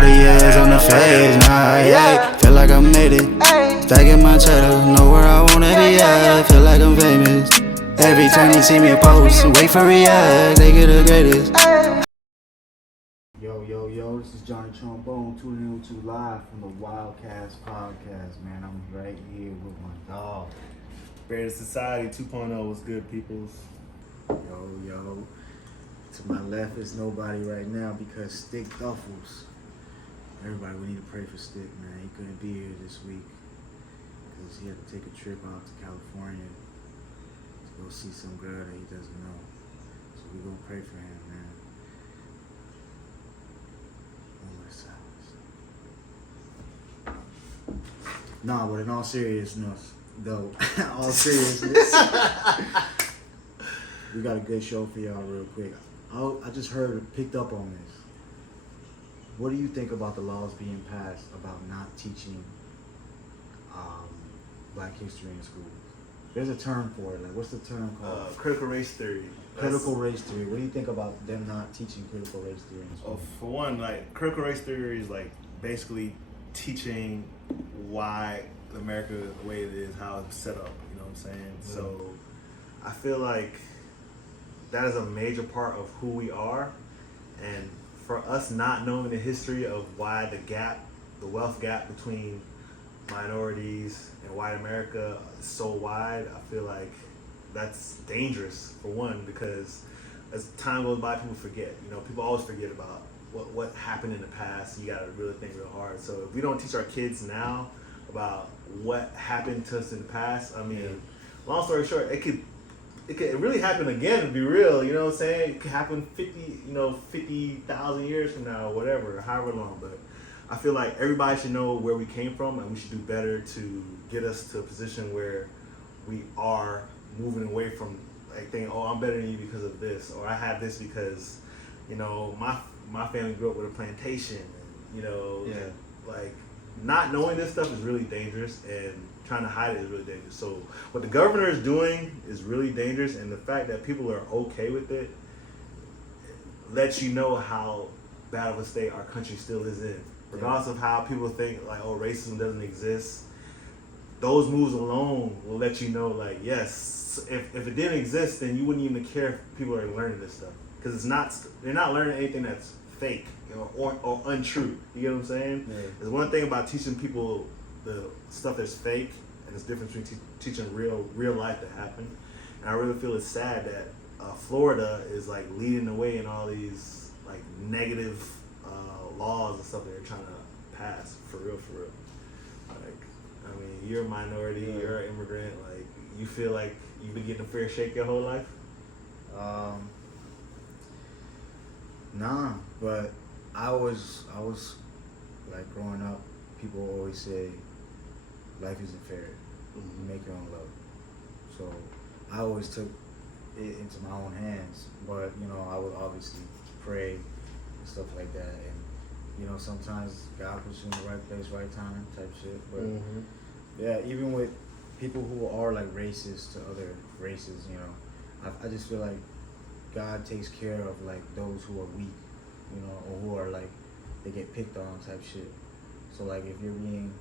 lot of years on the phase now, yeah. Feel like I made it. Stacking my cheddar, know where I wanna be at. Feel like I'm famous. Every time you see me post, wait for react, they get the greatest. Yo, this is Johnny Trumbone, tuning in to live from the WildKast podcast, man. I'm right here with my dog. Better Society 2.0 was good, peoples. Yo. To my left is nobody right now because StickDuffles. Everybody, we need to pray for Stick, man. He couldn't be here this week because he had to take a trip out to California to go see some girl that he doesn't know. So we gonna pray for him, man. Nah, but in all seriousness, though, we got a good show for y'all real quick. I just picked up on this. What do you think about the laws being passed about not teaching Black history in schools? There's a term for it. Like, what's the term called? Critical race theory. Critical race theory. What do you think about them not teaching critical race theory in schools? For one, like, critical race theory is like basically teaching why America the way it is, how it's set up. You know what I'm saying? Mm-hmm. So I feel like that is a major part of who we are, and for us not knowing the history of why the wealth gap between minorities and white America is so wide, I feel like that's dangerous, for one, because as time goes by, people forget. You know, people always forget about what happened in the past. You gotta really think real hard. So if we don't teach our kids now about what happened to us in the past, I mean, long story short, it could really happen again, to be real, you know what I'm saying? It could happen 50,000 years from now, or whatever, however long. But I feel like everybody should know where we came from, and we should do better to get us to a position where we are moving away from like thinking, oh, I'm better than you because of this, or I have this because, you know, my family grew up with a plantation, and, you know, like, not knowing this stuff is really dangerous, and trying to hide it is really dangerous. So what the governor is doing is really dangerous, and the fact that people are okay with it lets you know how bad of a state our country still is in. Regardless of how people think, like, oh, racism doesn't exist, those moves alone will let you know, like, yes, if it didn't exist, then you wouldn't even care if people are learning this stuff. Because they're not learning anything that's fake, you know, or untrue. You get what I'm saying? Yeah. There's one thing about teaching people the stuff that's fake, and it's different between teaching real life that happened. And I really feel it's sad that Florida is like leading the way in all these like negative laws and stuff that they're trying to pass. For real. Like, I mean, you're a minority, you're an immigrant. Like, you feel like you've been getting a fair shake your whole life? Nah, but I was like, growing up, people always say life isn't fair. You make your own luck. So I always took it into my own hands. But, you know, I would obviously pray and stuff like that. And, you know, sometimes God puts you in the right place, right time type shit. But yeah, even with people who are like racist to other races, you know, I just feel like God takes care of like those who are weak, you know, or who are like, they get picked on type shit. So like, if you're being,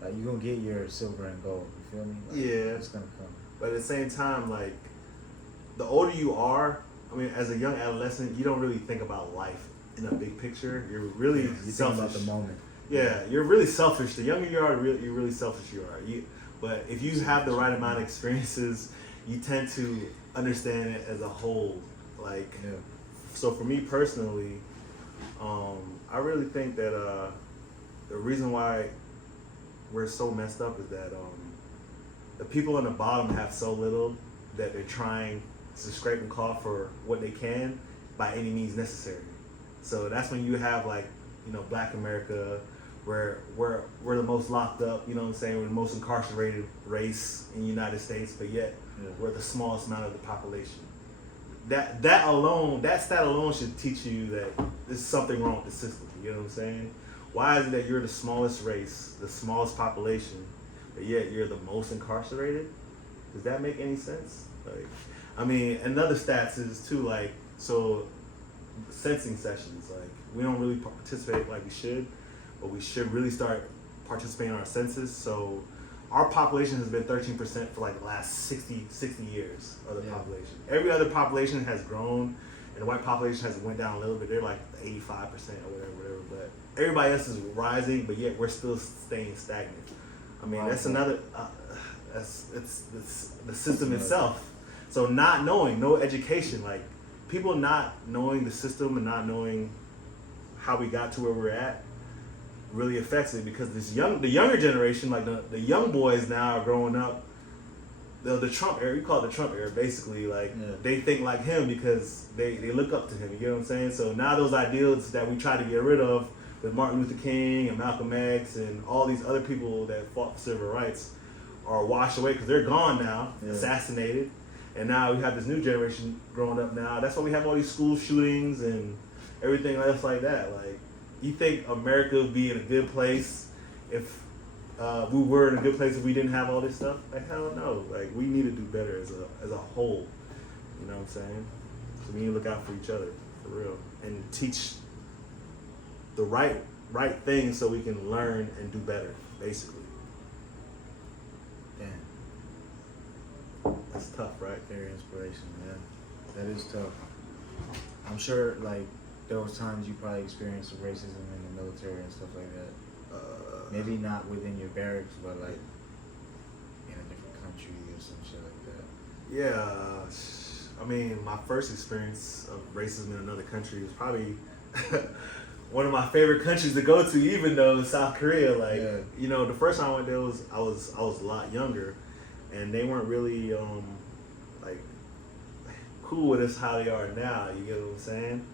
like, you're gonna get your silver and gold, you feel me? Like, yeah. It's gonna come. But at the same time, like, the older you are, I mean, as a young adolescent, you don't really think about life in a big picture. You're really you selfish. think about the moment. Yeah, you're really selfish. The younger you are, you're really selfish you are. But if you have the right amount of experiences, you tend to understand it as a whole. Like, so for me personally, I really think that the reason why we're so messed up is that the people on the bottom have so little that they're trying to scrape and claw for what they can by any means necessary. So that's when you have, like, you know, Black America, where we're the most locked up, you know what I'm saying? We're the most incarcerated race in the United States, but yet we're the smallest amount of the population. That stat alone should teach you that there's something wrong with the system. You know what I'm saying? Why is it that you're the smallest race, the smallest population, but yet you're the most incarcerated? Does that make any sense? Like, I mean, another stats is too, like, so sensing sessions. Like we don't really participate like we should, but we should really start participating in our senses. So our population has been 13% for like the last 60 years of the population. Every other population has grown, and the white population has went down a little bit. They're like 85% or whatever. But everybody else is rising, but yet we're still staying stagnant. I mean, that's another. It's the system itself. So not knowing, no education, like people not knowing the system and not knowing how we got to where we're at really affects it, because the younger generation, like the young boys now are growing up, the Trump era, we call it the Trump era, basically, like they think like him because they look up to him, you get what I'm saying? So now those ideals that we try to get rid of with Martin Luther King and Malcolm X and all these other people that fought for civil rights are washed away because they're gone now, assassinated. And now we have this new generation growing up now. That's why we have all these school shootings and everything else like that. Like, you think America would be in a good place if we were in a good place if we didn't have all this stuff? Like, hell no. Like, we need to do better as a whole. You know what I'm saying? So we need to look out for each other, for real. And teach the right things so we can learn and do better, basically. That's tough, right? Very inspirational, man. That is tough. I'm sure, like, there was times you probably experienced some racism in the military and stuff like that. Maybe not within your barracks, but like in a different country or some shit like that. Yeah, I mean, my first experience of racism in another country was probably one of my favorite countries to go to, even though South Korea. Like, you know, the first time I went there I was a lot younger. And they weren't really like cool with us how they are now. You get what I'm saying?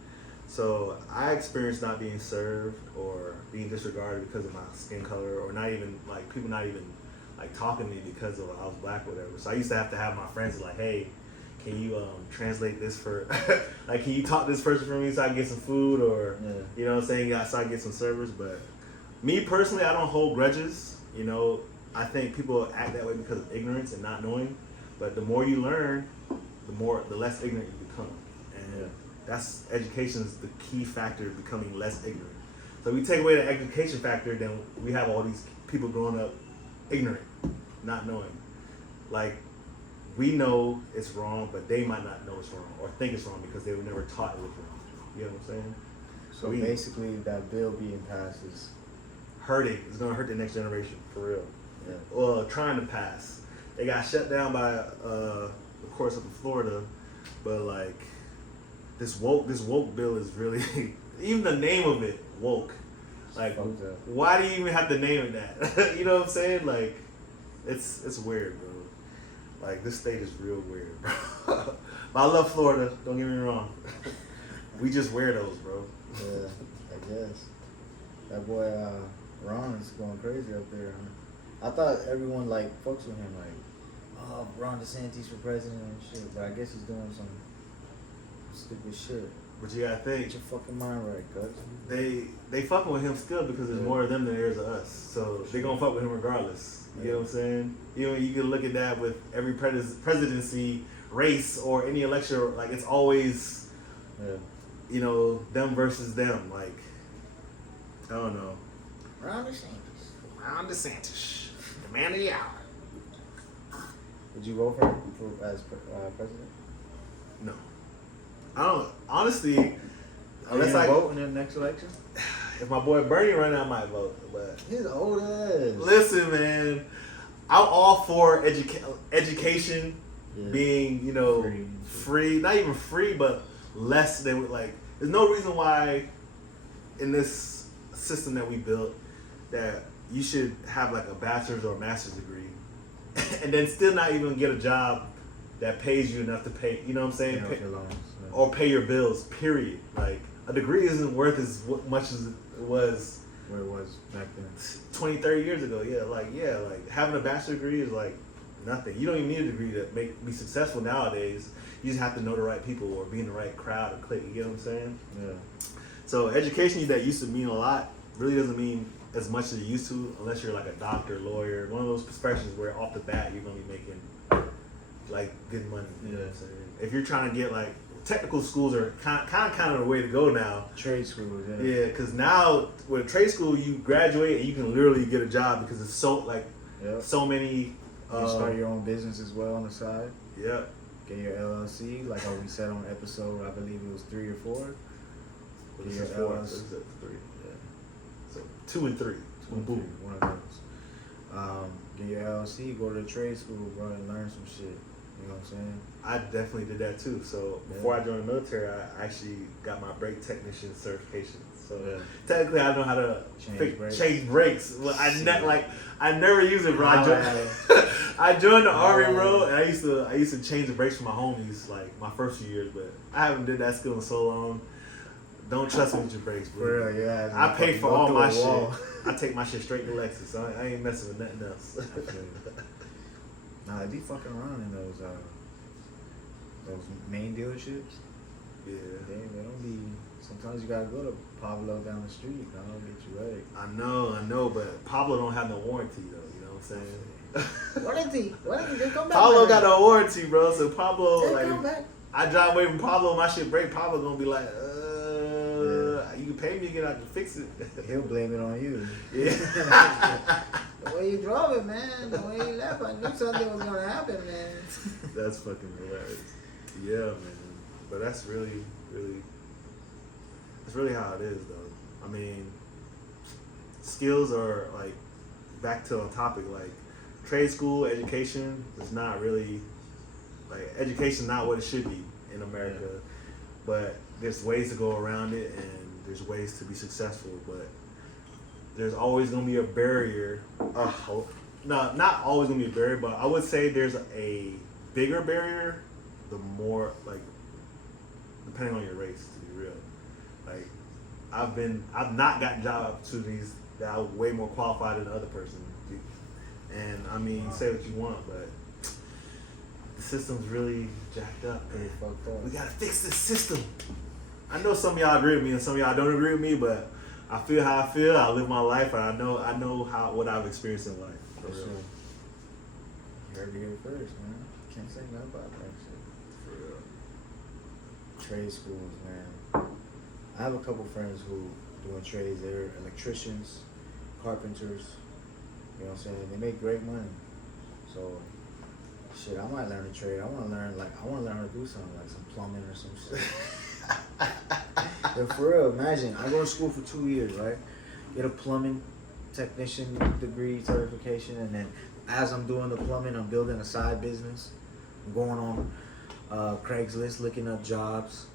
So I experienced not being served or being disregarded because of my skin color, or not even like people not even like talking to me because of I was black or whatever. So I used to have my friends like, hey, can you translate this for like, can you talk to this person for me so I can get some food, or you know what I'm saying, so I can get some service. But me personally, I don't hold grudges. You know, I think people act that way because of ignorance and not knowing. But the more you learn, the less ignorant you become. And that's education is the key factor of becoming less ignorant. So if we take away the education factor, then we have all these people growing up ignorant, not knowing. Like, we know it's wrong, but they might not know it's wrong or think it's wrong because they were never taught it was wrong. You know what I'm saying? So basically, that bill being passed is hurting. It's gonna hurt the next generation, for real. Well, trying to pass. They got shut down by, of course, up in Florida, but like this woke bill is really even the name of it, woke. Like, why do you even have to name it that? You know what I'm saying? Like, it's weird, bro. Like, this state is real weird, bro. But I love Florida. Don't get me wrong. We just weirdos, bro. Yeah, I guess. That boy Ron is going crazy up there. I thought everyone like fucks with him, like, oh, Ron DeSantis for president and shit. But I guess he's doing some stupid shit. But you gotta think. Get your fucking mind right, cuz. They fucking with him still because there's more of them than there is of us. So they gonna fuck with him regardless. You know what I'm saying? You know, you can look at that with every presidency race or any election. Like, it's always, you know, them versus them. Like, I don't know. Ron DeSantis. The man of the hour. Would you vote for him as president? No. I don't, honestly, unless I vote in the next election? If my boy Bernie run, I might vote. But his old ass. Listen, man, I'm all for education being, you know, free. Not even free, but less than, like, there's no reason why in this system that we built that you should have like a bachelor's or a master's degree and then still not even get a job that pays you enough to pay, you know what I'm saying? Or pay your bills, period. Like, a degree isn't worth as much as it was where it was back then. 20, 30 years ago. Like having a bachelor's degree is like nothing. You don't even need a degree to be successful nowadays. You just have to know the right people or be in the right crowd and click, you get what I'm saying? Yeah. So education that used to mean a lot really doesn't mean as much as it used to unless you're like a doctor, lawyer, one of those professions where off the bat you're gonna be making like good money. You know what I'm saying? If you're trying to get like technical schools are kind of the way to go now. Trade schools, yeah. Yeah, because now with a trade school, you graduate and you can literally get a job because it's so so many. You can start your own business as well on the side. Yeah. Get your LLC, like how we said on episode, I believe it was 3 or 4. This Get is your 4. LLC. This is 3. Yeah. So 2 and 3. 2 and 3, one of those. Get your LLC, go to the trade school, bro, and learn some shit. You know what I'm saying? I definitely did that too. So before I joined the military, I actually got my brake technician certification. So technically, I know how to change brakes. Well, I never use it, bro. I joined the army, bro, and I used to change the brakes for my homies like my first few years, but I haven't did that skill in so long. Don't trust me with your brakes, bro. For real, yeah. I pay for all my shit. I take my shit straight to Lexus. So I ain't messing with nothing else. Nah, they be fucking around in those main dealerships. Yeah. They don't be. Sometimes you gotta go to Pablo down the street. I don't get you ready. I know, but Pablo don't have no warranty though. You know what I'm saying? Warranty, just come back. Pablo got no warranty, bro. So Pablo, just like, come back. I drive away from Pablo, my shit break. Pablo gonna be like, you can pay me to get out to fix it. He'll blame it on you. Yeah. The way you drove it, man. The way you left, I knew something was gonna happen, man. That's fucking hilarious. Yeah, man. But that's really how it is, though. I mean, skills are like back to a topic like trade school education is not really like education, not what it should be in America. Yeah. But there's ways to go around it, and there's ways to be successful. But there's always gonna be a barrier. No, not always gonna be a barrier, but I would say there's a bigger barrier the more like depending on your race, to be real. Like I've not gotten job opportunities that are way more qualified than the other person. And I mean, say what you want, but the system's really jacked up. Pretty fucked up. We gotta fix this system. I know some of y'all agree with me and some of y'all don't agree with me, but I feel how I feel. I live my life, and I know what I've experienced in life. For sure. You heard it here first, man. Can't say nothing about that shit. For real. Trade schools, man. I have a couple friends who doing trades. They're electricians, carpenters. You know what I'm saying? They make great money. So, shit, I might learn a trade. I want to learn how to do something like some plumbing or some shit. But for real, imagine I go to school for 2 years, right? Get a plumbing technician degree certification, and then as I'm doing the plumbing, I'm building a side business. I'm going on Craigslist looking up jobs,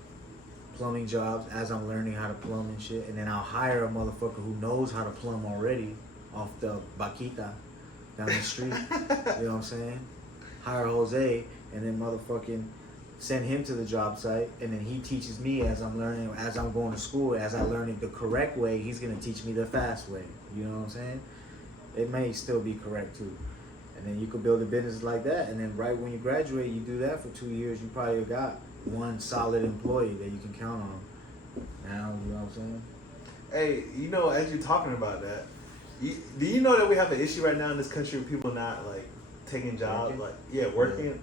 plumbing jobs, as I'm learning how to plumb and shit. And then I'll hire a motherfucker who knows how to plumb already off the Baquita down the street. You know what I'm saying? Hire Jose, and then motherfucking send him to the job site, and then he teaches me as I'm learning, as I'm going to school, as I learn it the correct way, he's gonna teach me the fast way. You know what I'm saying? It may still be correct too. And then you could build a business like that, and then right when you graduate, you do that for 2 years, you probably got one solid employee that you can count on. Now, you know what I'm saying? Hey, you know, as you're talking about that, do you know that we have an issue right now in this country with people not like taking jobs, working? Yeah.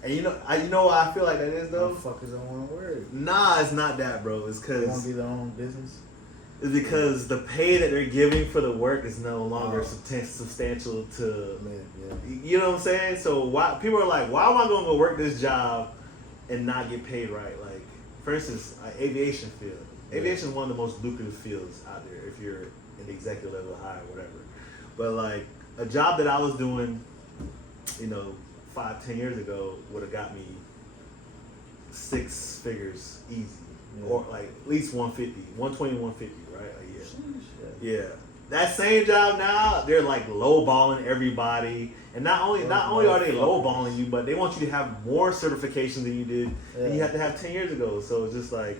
And you know why I feel like that is though? Motherfuckers don't want to work. Nah, it's not that, bro. It's because they want to be their own business. It's because the pay that they're giving for the work is no longer substantial to. You know what I'm saying? So why people are like, why am I going to go work this job and not get paid right? Like, for instance, aviation field. Aviation is one of the most lucrative fields out there if you're in the executive level, high, or whatever. But like a job that I was doing, 5-10 years ago would have got me 6 figures easy, or like at least 150, 120, 150, right? Like, yeah. That same job now, they're like lowballing everybody, and not only are they lowballing you, but they want you to have more certifications than you did, and you have to have 10 years ago. So it's just like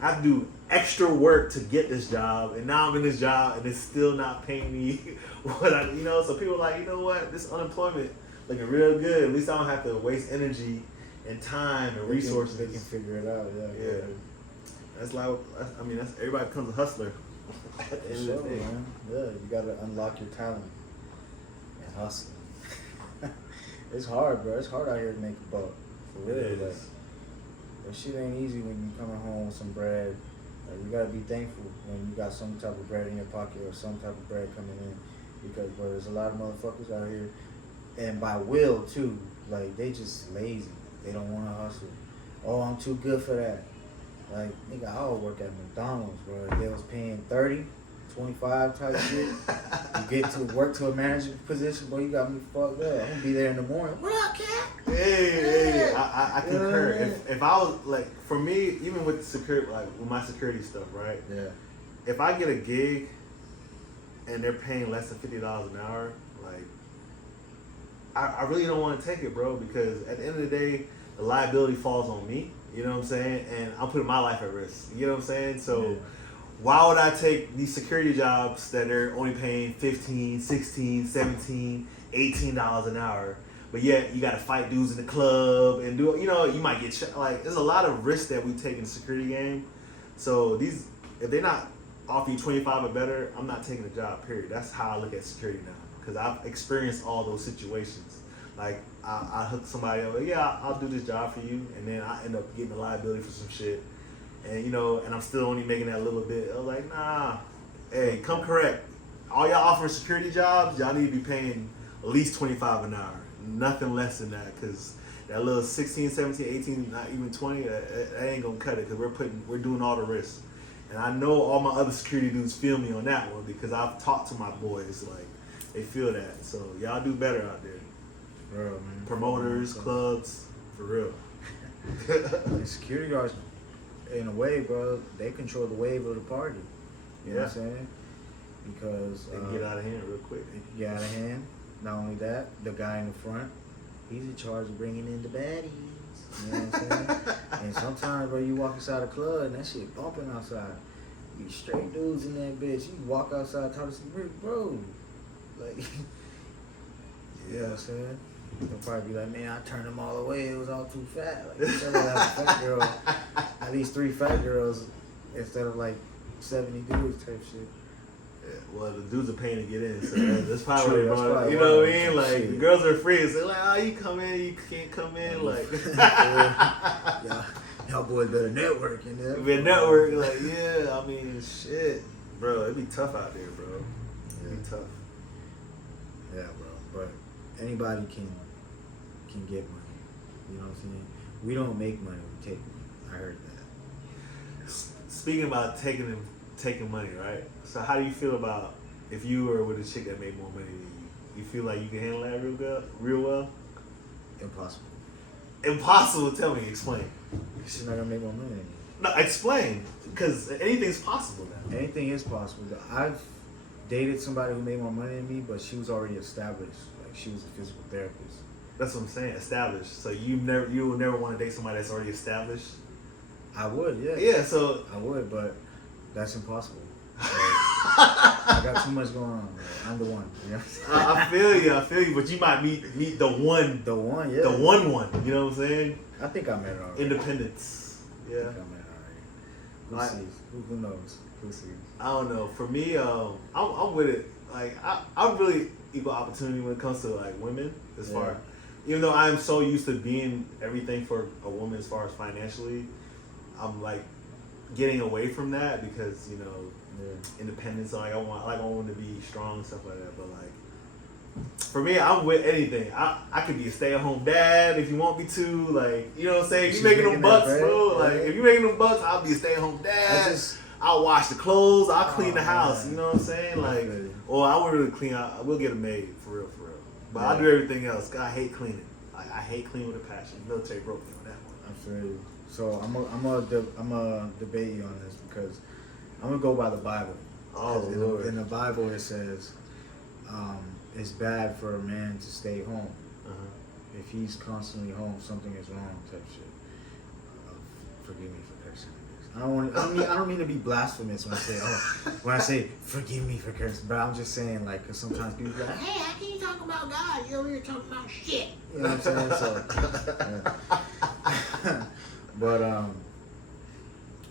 I have to do extra work to get this job, and now I'm in this job, and it's still not paying me what I, So people are like, you know what, this unemployment looking real good. At least I don't have to waste energy and time and resources. They can figure it out. Yeah. That's everybody becomes a hustler. At the end of the day. Man. Yeah, you gotta unlock your talent and hustle. It's hard, bro. It's hard out here to make a buck. For real. That shit ain't easy when you coming home with some bread. Like, you gotta be thankful when you got some type of bread in your pocket or some type of bread coming in, because bro, there's a lot of motherfuckers out here, and by will too. Like, they just lazy. They don't want to hustle. Oh, I'm too good for that. Like, nigga, I would work at McDonald's, bro. If they was paying 30, 25 type shit, you get to work to a manager position, boy, you got me fucked up. I'm gonna be there in the morning. What up, cat? Hey, I concur. If I was, like, for me, even with security, like, with my security stuff, right? Yeah. If I get a gig and they're paying less than $50 an hour, like, I really don't want to take it, bro, because at the end of the day, the liability falls on me. You know what I'm saying? And I'm putting my life at risk. You know what I'm saying? So why would I take these security jobs that are only paying $15, $16, $17, $18 an hour, but yet you got to fight dudes in the club and do, you know, you might get shot. Like, there's a lot of risks that we take in the security game. So these, if they're not offering you 25 or better, I'm not taking the job, period. That's how I look at security now, because I've experienced all those situations. Like, I hook somebody up, yeah, I'll do this job for you, and then I end up getting a liability for some shit, and you know, and I'm still only making that little bit. I was like, nah, hey, come correct. All y'all offering security jobs, y'all need to be paying at least 25 an hour, nothing less than that, because that little 16, 17, 18, not even 20, that ain't gonna cut it, because we're doing all the risks. And I know all my other security dudes feel me on that one, because I've talked to my boys, like, they feel that. So y'all do better out there. Bro, man. Promoters, clubs, for real. The security guards, in a way, bro, they control the wave of the party. You know what I'm saying? Because they can get out of hand real quick. They can get out of hand. Not only that, the guy in the front, he's in charge of bringing in the baddies. You know what I'm saying? And sometimes, bro, you walk inside a club and that shit bumping outside. You straight dudes in that bitch. You walk outside, talk to some bro. Like, you know what I'm saying? They'll probably be like, man, I turned them all away. It was all too fat. Like, instead of having fat girl, at least 3 fat girls instead of like 70 dudes type shit. Yeah, well, the dudes are paying to get in, so that's probably True, what that's brought it. probably You know what I why. mean? Like, Shit. the girls are free. So like, oh, you come in, you can't come in. Like, y'all boys better network in there. Be a network. Like, yeah, I mean, shit, bro, it'd be tough out there, bro. It'd be tough. Yeah, bro. But anybody can get money. You know what I'm saying? We don't make money, we take money. I heard that. Speaking about taking money, right? So how do you feel about if you were with a chick that made more money than you? You feel like you can handle that real well? Impossible. Impossible? Tell me, explain. She's not gonna make more money than me. No, explain. Because anything's possible now. Anything is possible. I've dated somebody who made more money than me, but she was already established. Like, she was a physical therapist. That's what I'm saying. Established. So you will never want to date somebody that's already established. I would, yeah. Yeah. So I would, but that's impossible. Like, I got too much going on. Bro. I'm the one. You know what I'm saying? I feel you. But you might meet the one. The one, yeah. The one. You know what I'm saying? I think I met her already. Independence. Yeah. I think I met her already. Who sees? Who knows? Who sees? I don't know. For me, I'm with it. Like, I'm really equal opportunity when it comes to like women. As far, even though I'm so used to being everything for a woman as far as financially, I'm like getting away from that because, you know, independence. Like I want women to be strong and stuff like that. But like, for me, I'm with anything. I could be a stay-at-home dad if you want me to. Like, you know what I'm saying? If you making them bucks, bro. Like, if you making them bucks, I'll be a stay-at-home dad. I'll wash the clothes. I'll clean the house. Man. You know what I'm saying? Like, or I won't really clean. I will get a maid for real. But I'll do everything else. 'Cause I hate cleaning. Like, I hate cleaning with a passion. Military broke me on that one. I feel you. So I'm gonna debate you on this because I'm gonna go by the Bible. Oh, Lord. In the Bible it says it's bad for a man to stay home. If he's constantly home, something is wrong. Type shit. Forgive me for cursing. I don't mean to be blasphemous when I say forgive me for cursing, but I'm just saying, like, because sometimes people be like, hey, how can you talk about God? You over here talking about shit. You know what I'm saying? So, yeah. But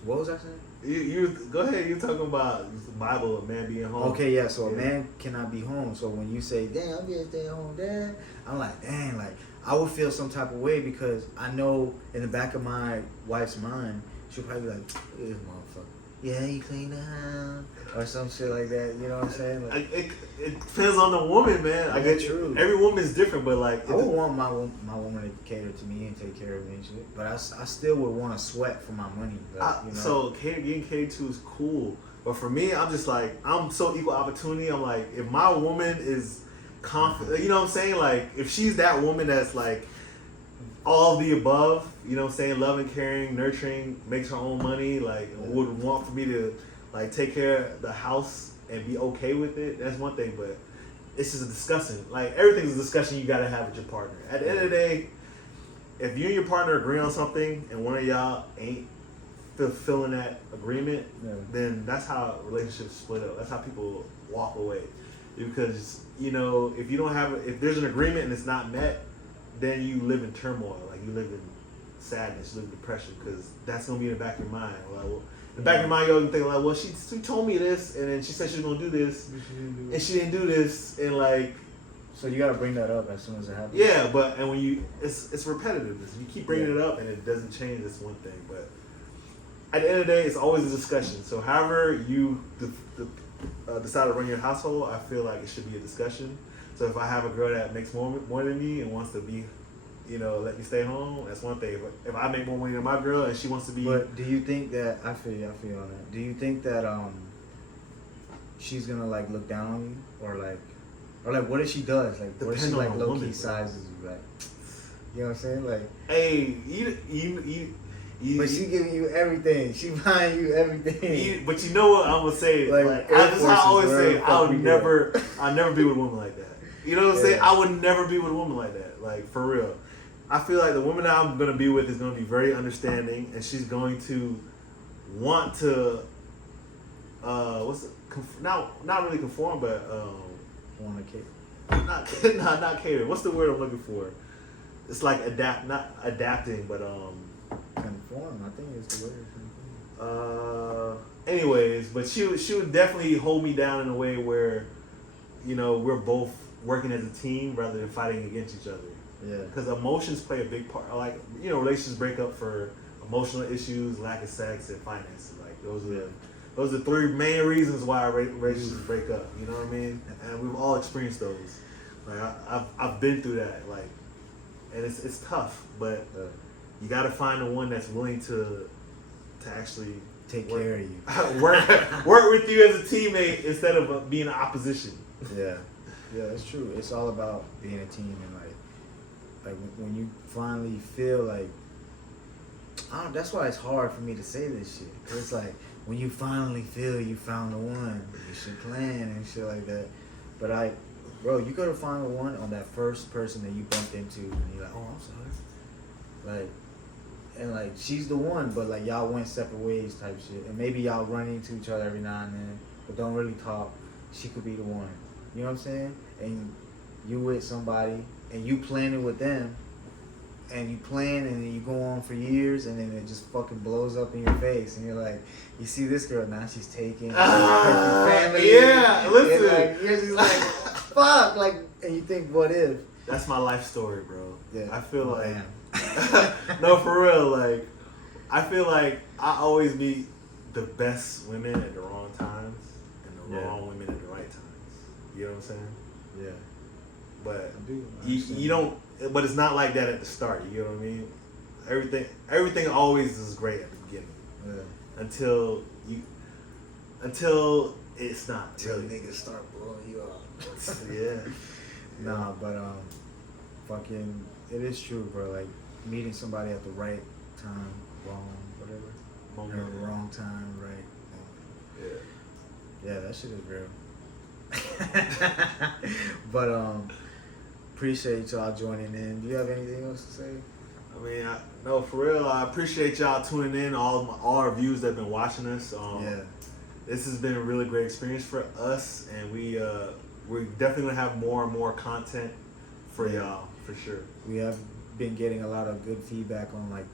what was I saying? You go ahead. You talking about the Bible, a man being home. Okay, yeah. So a man cannot be home. So when you say, "Damn, I'm just stay home, dad," I'm like, "Dang, like I would feel some type of way because I know in the back of my wife's mind, she'll probably be like, this motherfucker. Yeah, you clean the house or some shit like that. You know what I'm saying? Like, it depends on the woman, man. I get true. Every woman is different, but like I would want my woman to cater to me and take care of me and shit. But I still would want to sweat for my money. Like, you know? So getting catered to is cool, but for me, I'm just like I'm so equal opportunity. I'm like if my woman is confident, you know what I'm saying? Like if she's that woman that's like all of the above, you know what I'm saying, loving, caring, nurturing, makes her own money, like would want for me to like take care of the house and be okay with it, that's one thing, but it's just a discussion. Like everything's a discussion you gotta have with your partner. At the end of the day, if you and your partner agree on something and one of y'all ain't fulfilling that agreement, then that's how relationships split up. That's how people walk away. Because, you know, if you don't have if there's an agreement and it's not met, then you live in turmoil, like you live in sadness, you live in depression, because that's gonna be in the back of your mind. Like, well, in the back of your mind, you're gonna think like, well, she told me this, and then she said she was gonna do this, and she didn't do this, and like. So you gotta bring that up as soon as it happens. Yeah, and when it's repetitive. You keep bringing it up, and it doesn't change. That's one thing, but at the end of the day, it's always a discussion. So however you decide to run your household, I feel like it should be a discussion. So if I have a girl that makes more than me and wants to be, you know, let me stay home, that's one thing. But if I make more money than my girl and she wants to be... But do you think that... I feel on that. Do you think that she's going to, like, look down on you? Or, like, what if she does? Like, what if she, like, low-key sizes you? Like, you know what I'm saying? Like... Hey, but she giving you everything. She buying you everything. But you know what I'm going to say? Like that's how I always say, I'll never be with a woman like that. You know what I'm saying? I would never be with a woman like that. Like, for real. I feel like the woman that I'm going to be with is going to be very understanding, and she's going to want to, not really conform, but, want to cater. Not cater. What's the word I'm looking for? It's like not adapting, but, conform, I think it's the word. Anyways, but she would definitely hold me down in a way where, you know, we're both working as a team rather than fighting against each other. Yeah. Because emotions play a big part. Like, you know, relationships break up for emotional issues, lack of sex, and finances. Like those are three main reasons why relationships break up. You know what I mean? And we've all experienced those. Like I've been through that. Like, and it's tough, but you got to find the one that's willing to actually take care of you, work with you as a teammate instead of being an opposition. Yeah, that's true. It's all about being a team, and like when you finally feel like, that's why it's hard for me to say this shit. It's like when you finally feel you found the one, you should plan and shit like that. But bro, you could have found the one on that first person that you bumped into, and you're like, oh, I'm sorry, like. And like she's the one, but like y'all went separate ways type shit. And maybe y'all run into each other every now and then, but don't really talk. She could be the one. You know what I'm saying? And you with somebody and you planning with them, and you plan and then you go on for years, and then it just fucking blows up in your face, and you're like, you see this girl now, she's taking family. Yeah, listen. And like, you're just like, fuck, like, and you think, what if? That's my life story, bro. Yeah. I feel like. No, for real. Like, I feel like I always meet the best women at the wrong times and the wrong women at the right times. You know what I'm saying? Yeah. But you don't. But it's not like that at the start. You know what I mean? Everything always is great at the beginning. Yeah. Until it's not. Until niggas start blowing you up. Yeah. Nah, but fucking, it is true, bro. Like, meeting somebody at the right time, wrong time, right. Yeah, that shit is real. But appreciate y'all joining in. Do you have anything else to say? I mean, no, for real. I appreciate y'all tuning in. All our viewers that have been watching us. This has been a really great experience for us, and we're definitely gonna have more and more content for y'all, for sure. We have been getting a lot of good feedback on like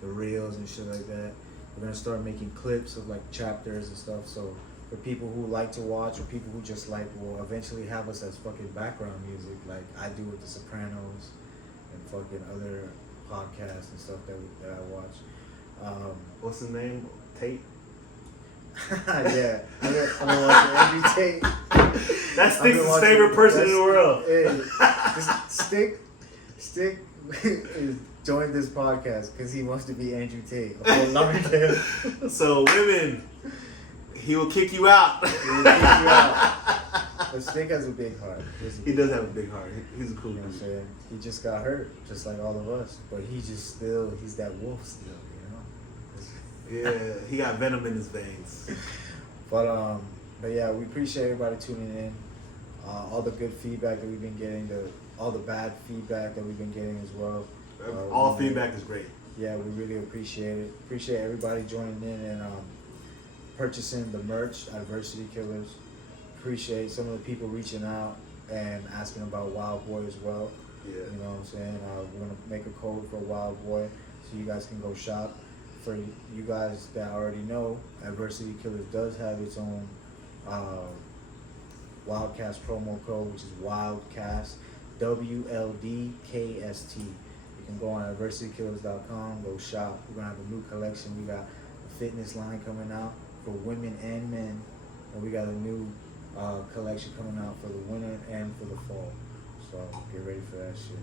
the reels and shit like that. We're gonna start making clips of like chapters and stuff. So for people who like to watch, or people who just like will eventually have us as fucking background music, like I do with The Sopranos, and fucking other podcasts and stuff that I watch. What's his name? Tate? Yeah, I've been watching Andrew Tate. That's Stick's favorite person in the world. Stick is joined this podcast because he wants to be Andrew Tate. Oh, so women, he will kick you out. But Stick has a big heart. He does have a big heart. He's a cool You know what I'm dude. saying? He just got hurt, just like all of us. But he's that wolf still, you know? Yeah, he got venom in his veins. But yeah, we appreciate everybody tuning in. All the good feedback that we've been getting, all the bad feedback that we've been getting as well. All feedback is great. Yeah, we really appreciate it. Appreciate everybody joining in and purchasing the merch, Adversity Killers. Appreciate some of the people reaching out and asking about Wild Boy as well. Yeah. You know what I'm saying? We're going to make a code for Wild Boy so you guys can go shop. For you guys that already know, Adversity Killers does have its own WildKast promo code, which is WildKast, WLDKST. You can go on adversitykillers.com, go shop. We're going to have a new collection. We got a fitness line coming out for women and men. And we got a new collection coming out for the winter and for the fall. So get ready for that shit.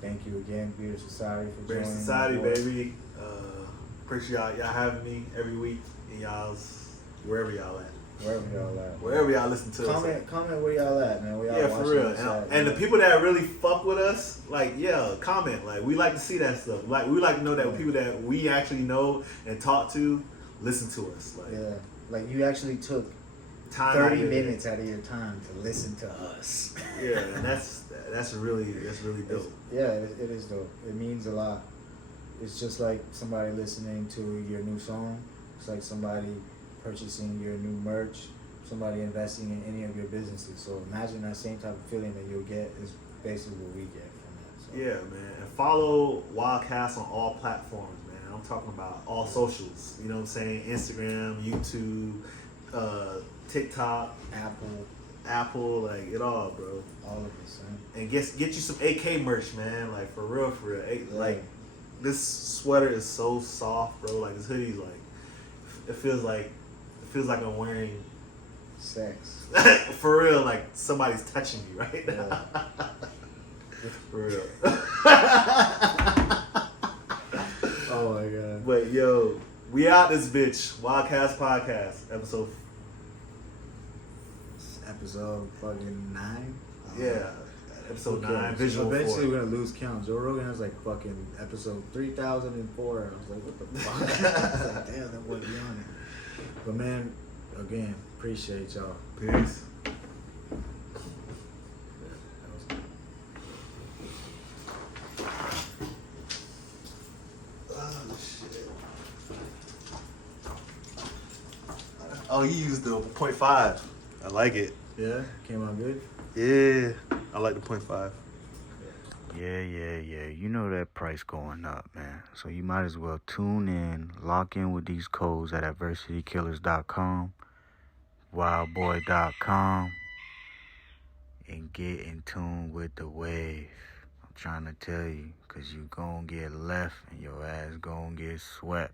Thank you again, Bearded Society, for Bearded joining. Society, baby. Appreciate y'all having me every week in y'all's wherever y'all at. Wherever y'all listen to us. Comment where y'all at, man. Where y'all yeah, for real. And the people that really fuck with us, like, yeah, comment. Like, we like to see that stuff. Like, we like to know that people that we actually know and talk to listen to us. Like, yeah, like you actually took time 30 minutes out of your time to listen to us. Yeah, and that's really dope. It is dope. It means a lot. It's just like somebody listening to your new song. It's like somebody purchasing your new merch, somebody investing in any of your businesses. So imagine that same type of feeling that you'll get is basically what we get from that. So. Yeah, man. And follow WildKast on all platforms, man. I'm talking about all socials. You know what I'm saying? Instagram, YouTube, TikTok, Apple, like it all, bro. All of it, son. And get you some AK merch, man. Like for real. Like this sweater is so soft, bro. Like this hoodie's like it feels like I'm wearing sex. For real, like somebody's touching me right now. Yeah. For real. Oh my god. But yo, we out this bitch. WildKast Podcast, episode fucking 9. Yeah, episode 9. Visual. Eventually, we're gonna lose count. Joe Rogan has like fucking episode 3004. I was like, what the fuck? I was like, damn, that boy be on it. But man, again, appreciate y'all. Peace. Oh shit. Oh, you used the 0.5. I like it. Yeah, came out good. Yeah, I like the 0.5. Yeah. You know that price going up, man. So you might as well tune in, lock in with these codes at adversitykillers.com, wildboy.com, and get in tune with the wave. I'm trying to tell you, because you going to get left and your ass going to get swept.